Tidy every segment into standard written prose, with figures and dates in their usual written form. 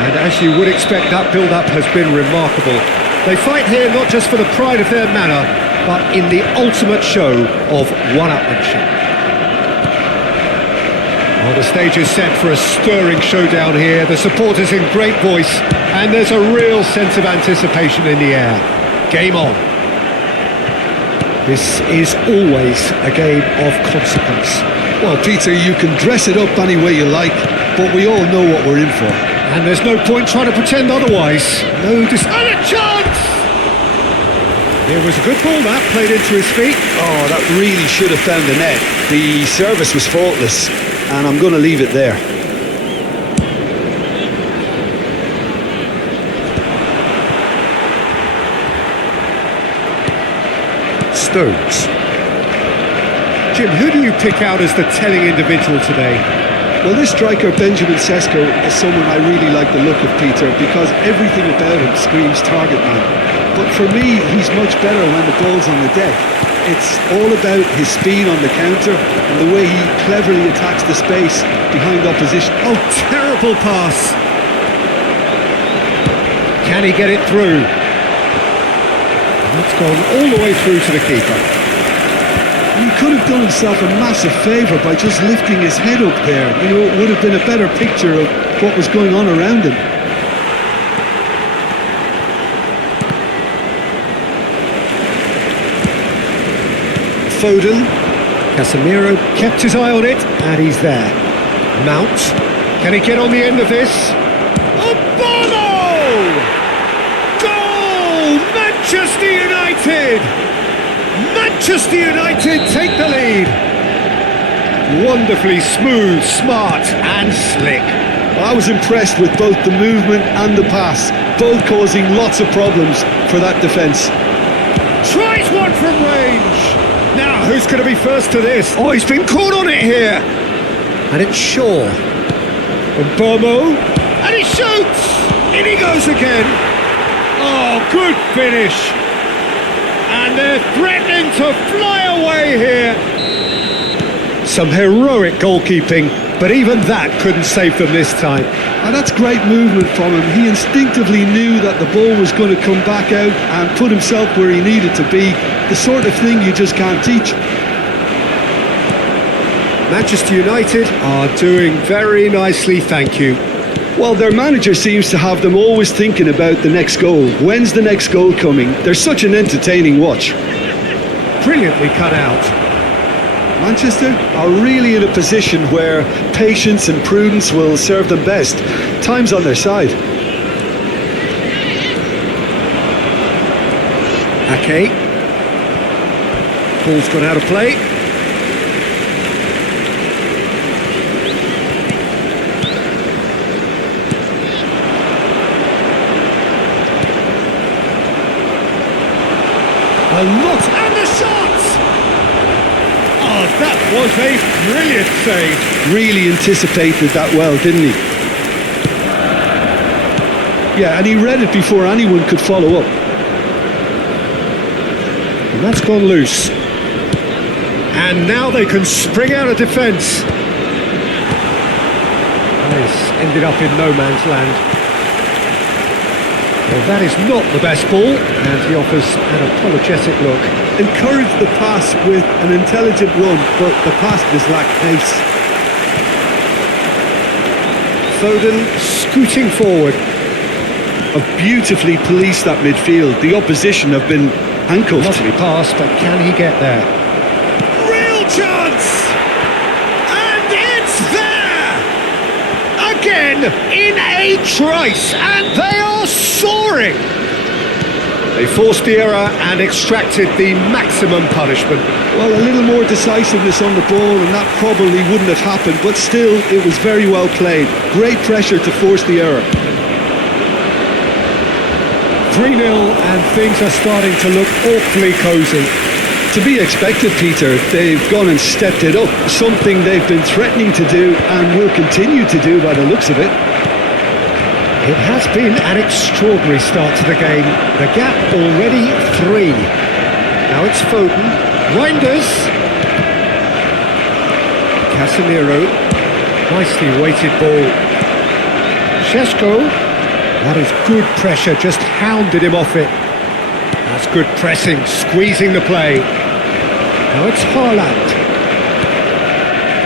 And as you would expect, that build-up has been remarkable. They fight here not just for the pride of their manor, but in the ultimate show of one-upmanship. Well, the stage is set for a stirring showdown here. The supporters in great voice, and there's a real sense of anticipation in the air. Game on. This is always a game of consequence. Well, Peter, you can dress it up any way you like, but we all know what we're in for. And there's no point trying to pretend otherwise. And a chance! It was a good ball, that, played into his feet. Oh, that really should have found the net. The service was faultless, and I'm going to leave it there. Stones. Jim, who do you pick out as the telling individual today? Well, this striker, Benjamin Sesko, is someone I really like the look of, Peter, because everything about him screams target man. But for me, he's much better when the ball's on the deck. It's all about his speed on the counter and the way he cleverly attacks the space behind opposition. Oh, terrible pass! Can he get it through? That's gone all the way through to the keeper. He could have done himself a massive favour by just lifting his head up there. You know, it would have been a better picture of what was going on around him. Foden. Casemiro kept his eye on it, and he's there. Mount. Can he get on the end of this? Oh, Bono! Goal! Manchester United! Manchester United take the lead. Wonderfully smooth, smart and slick. Well, I was impressed with both the movement and the pass, both causing lots of problems for that defence. Tries one from range. Now, who's going to be first to this? Oh, he's been caught on it here. And it's Shaw. And Bomo. And he shoots! In he goes again. Oh, good finish. And they're threatening to fly away here. Some heroic goalkeeping, but even that couldn't save them this time. And that's great movement from him. He instinctively knew that the ball was going to come back out and put himself where he needed to be. The sort of thing you just can't teach. Manchester United are doing very nicely, thank you. Well, their manager seems to have them always thinking about the next goal. When's the next goal coming? They're such an entertaining watch. Brilliantly cut out. Manchester are really in a position where patience and prudence will serve them best. Time's on their side. Ake. Ball's gone out of play. A lot, and the shot! Oh, that was a brilliant save. Really anticipated that well, didn't he? Yeah, and he read it before anyone could follow up. And that's gone loose. And now they can spring out of defence. This ended up in no man's land. Well, that is not the best ball, and he offers an apologetic look. Encouraged the pass with an intelligent run, but the pass just lacked pace. Foden scooting forward. Have beautifully policed that midfield. The opposition have been handcuffed. Lovely pass, but can he get there? Real chance! And it's there! Again, in a trice, and they are soaring! They forced the error and extracted the maximum punishment. Well, a little more decisiveness on the ball and that probably wouldn't have happened, but still, it was very well played. Great pressure to force the error. 3-0 and things are starting to look awfully cosy. To be expected, Peter. They've gone and stepped it up, something they've been threatening to do and will continue to do by the looks of it. It has been an extraordinary start to the game. The gap already 3. Now it's Foden. Reinders. Casemiro. Nicely weighted ball. Sesko. That is good pressure, just hounded him off it. That's good pressing, squeezing the play. Now it's Haaland.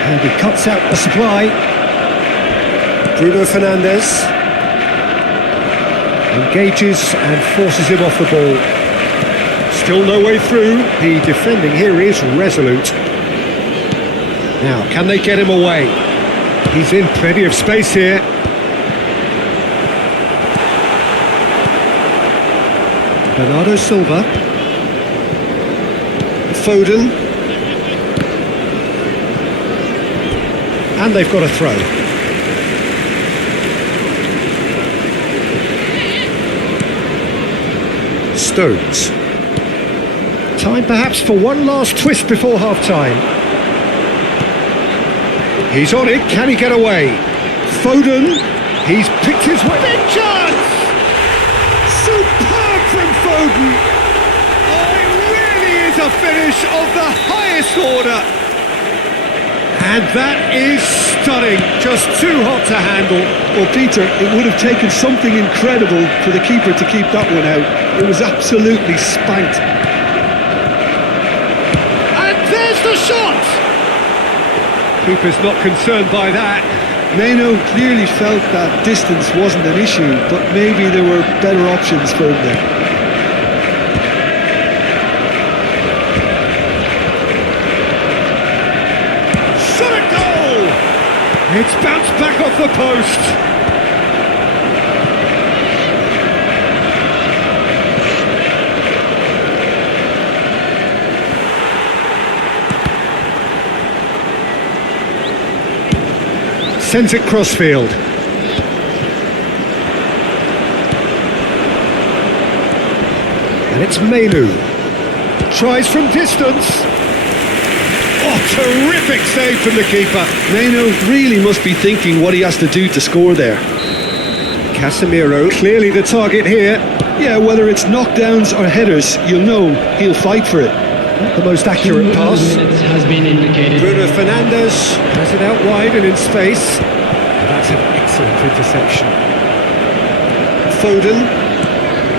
And he cuts out the supply. Bruno Fernandes engages and forces him off the ball. Still no way through. The defending here is resolute. Now, can they get him away? He's in plenty of space here. Bernardo Silva. Foden. And they've got a throw. Stones. Time perhaps for one last twist before half-time. He's on it, can he get away? Foden, he's picked his way. Big chance! Superb from Foden! Oh, it really is a finish of the highest order. And that is stunning, just too hot to handle. Well, Peter, it would have taken something incredible for the keeper to keep that one out. It was absolutely spanked. And there's the shot! Keeper's not concerned by that. Meno clearly felt that distance wasn't an issue, but maybe there were better options for him there. Shot a goal! It's bounced back off the post. Sends it crossfield. And it's Menu. Tries from distance. Oh, terrific save from the keeper. Meno really must be thinking what he has to do to score there. Casemiro, clearly the target here. Yeah, whether it's knockdowns or headers, you'll know he'll fight for it. Not the most accurate pass. Has been indicated. Bruno Fernandes has it out wide and in space. That's an excellent interception. Foden.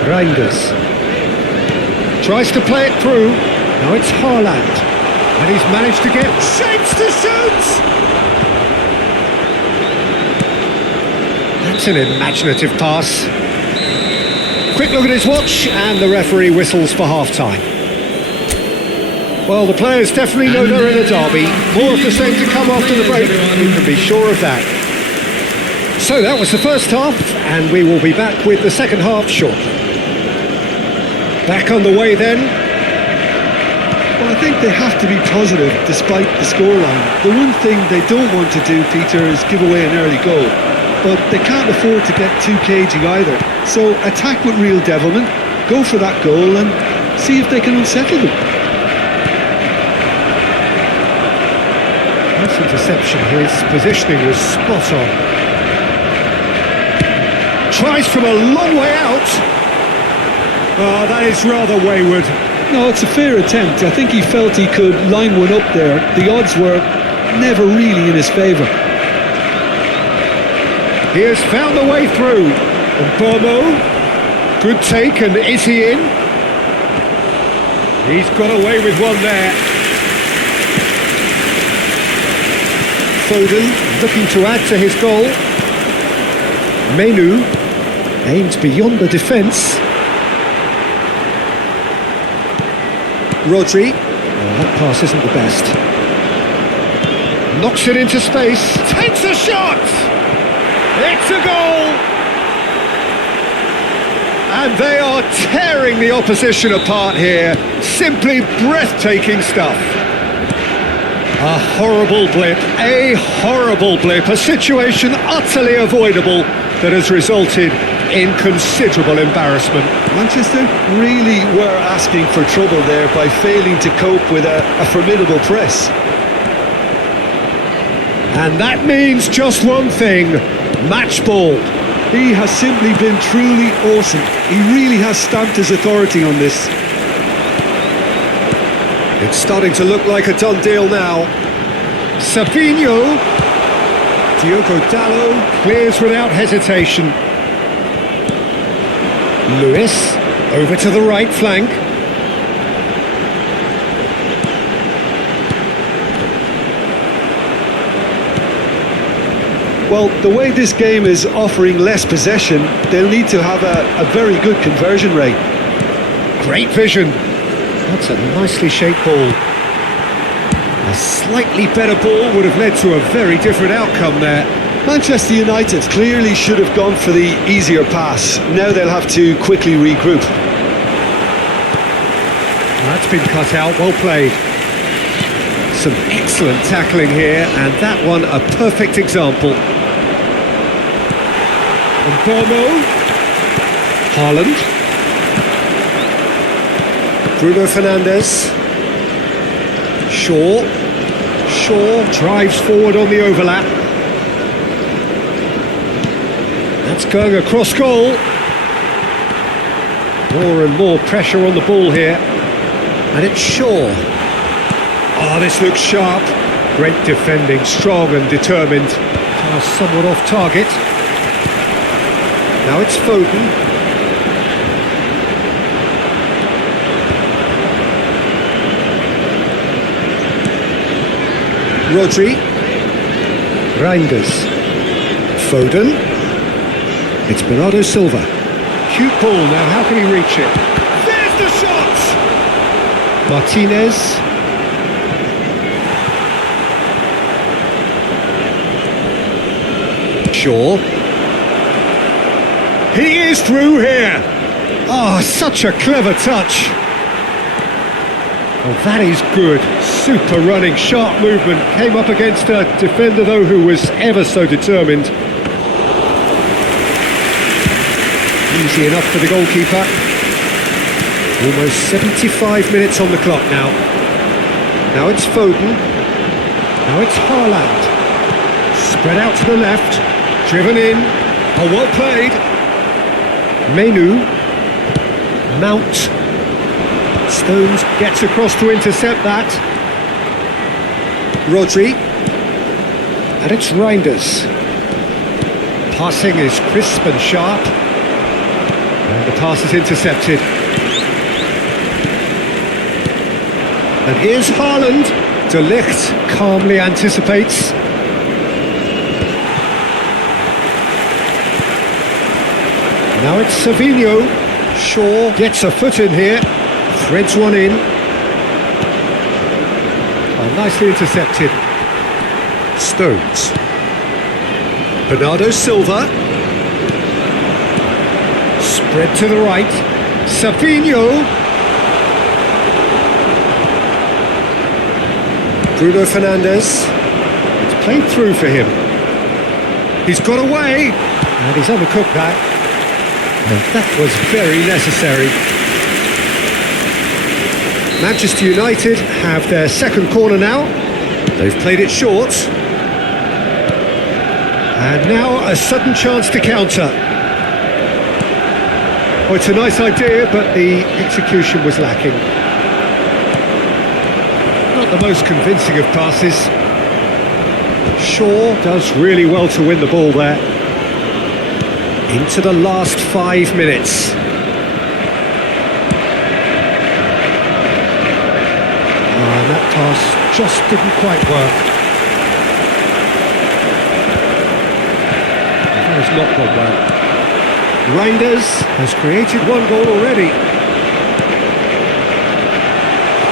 Reinders. Tries to play it through. Now it's Haaland. And he's managed to get shapes to shoot! That's an imaginative pass. Quick look at his watch, and the referee whistles for half-time. Well, the players definitely know they're in a derby. More of the same to come after the break, you can be sure of that. So that was the first half, and we will be back with the second half shortly. Back on the way then. Well, I think they have to be positive despite the scoreline. The one thing they don't want to do, Peter, is give away an early goal. But they can't afford to get too cagey either. So attack with real devilment, go for that goal and see if they can unsettle them. Nice interception, his positioning was spot on. Tries from a long way out. Oh, that is rather wayward. No, it's a fair attempt. I think he felt he could line one up there. The odds were never really in his favour. He has found the way through. And Bomo, good take, and is he in? He's got away with one there. Foden looking to add to his goal. Menu aims beyond the defence. Rodri, that pass isn't the best. Knocks it into space, takes a shot! It's a goal! And they are tearing the opposition apart here. Simply breathtaking stuff. A horrible blip, a situation utterly avoidable that has resulted in considerable embarrassment. Manchester really were asking for trouble there by failing to cope with a formidable press. And that means just one thing, match ball. He has simply been truly awesome. He really has stamped his authority on this. It's starting to look like a done deal now. Savinho. Diogo Dallo clears without hesitation. Lewis, over to the right flank. Well, the way this game is offering less possession, they'll need to have a very good conversion rate. Great vision. That's a nicely shaped ball. A slightly better ball would have led to a very different outcome there. Manchester United clearly should have gone for the easier pass. Now they'll have to quickly regroup. That's been cut out, well played. Some excellent tackling here, and that one a perfect example. And Bomo. Haaland. Bruno Fernandes. Shaw drives forward on the overlap. That's going across goal. More and more pressure on the ball here. And it's Shaw. Oh, this looks sharp. Great defending, strong and determined. Somewhat off target. Now it's Foden. Rodri. Reinders. Foden. It's Bernardo Silva. Cute ball now, how can he reach it? There's the shot! Martinez. Shaw. He is through here! Oh, such a clever touch. Oh, that is good. Super running, sharp movement. Came up against a defender, though, who was ever so determined. Easy enough for the goalkeeper. Almost 75 minutes on the clock now. Now it's Foden. Now it's Haaland. Spread out to the left. Driven in. Oh, well played. Menu. Mount. Stones gets across to intercept that. Rodri. And it's Reinders. Passing is crisp and sharp. And the pass is intercepted. And here's Haaland. De Ligt calmly anticipates. Now it's Savinho. Shaw gets a foot in here. Threads one in. Oh, nicely intercepted. Stones. Bernardo Silva. Spread to the right. Savinho. Bruno Fernandes. It's played through for him. He's got away. And he's undercooked that. And that was very necessary. Manchester United have their second corner now. They've played it short. And now a sudden chance to counter. Oh, it's a nice idea, but the execution was lacking. Not the most convincing of passes. Shaw does really well to win the ball there. Into the last 5 minutes. And that pass just didn't quite work. That has not gone well. Reinders has created one goal already.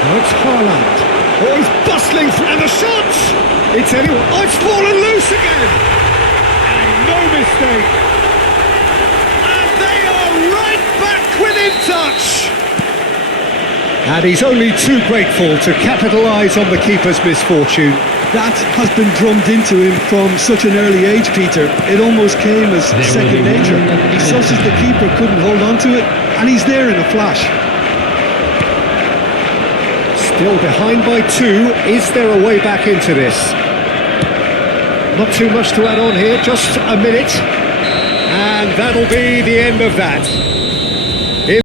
Now it's Haaland. Oh, he's bustling and the shot! It's anyone. Oh, it's fallen loose again! And no mistake. And they are right back within touch. And he's only too grateful to capitalise on the keeper's misfortune. That has been drummed into him from such an early age, Peter. It almost came as second nature. He susses the keeper couldn't hold on to it, and he's there in a flash. Still behind by 2. Is there a way back into this? Not too much to add on here, just a minute. And that'll be the end of that.